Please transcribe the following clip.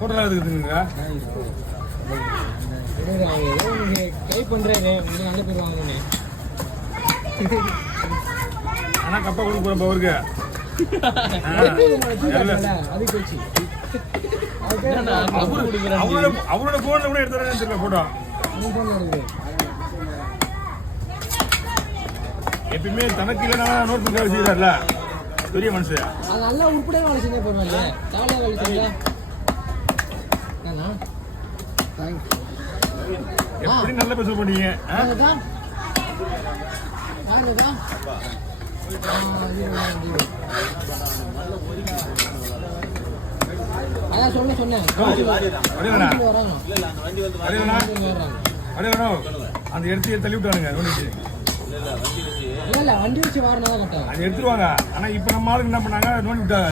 போட்டோலாம் இருக்குதுங்க. கை பண்றாரு நல்ல பேர் வாங்கணும்னு. ஆனா கப்பா கொடுக்க போறோம் அவருக்கு. அவரோட போன்ல கூட எடுத்துறேன்னு தெரியல போட்டோ. எப்பயுமே தனக்கு இல்லைனா நோட் பண்ண வச்சுக்கிறார்ல பெரிய மனுஷன். அது நல்லா உருப்படியா வேலை செஞ்சா போறீங்க. ஜாலியா வேலை செஞ்சா எப்படி நல்ல பேச போனீங்க. அதான் சொன்னேன் அந்த இடத்தையே தள்ளி விட்டானுங்க. இல்ல வண்டி வச்சு வாரணும் தான் அது எடுத்துருவாங்க. ஆனா இப்ப நம்ம ஆளுங்க என்ன பண்ணாங்க, நோண்டி விட்டாங்க.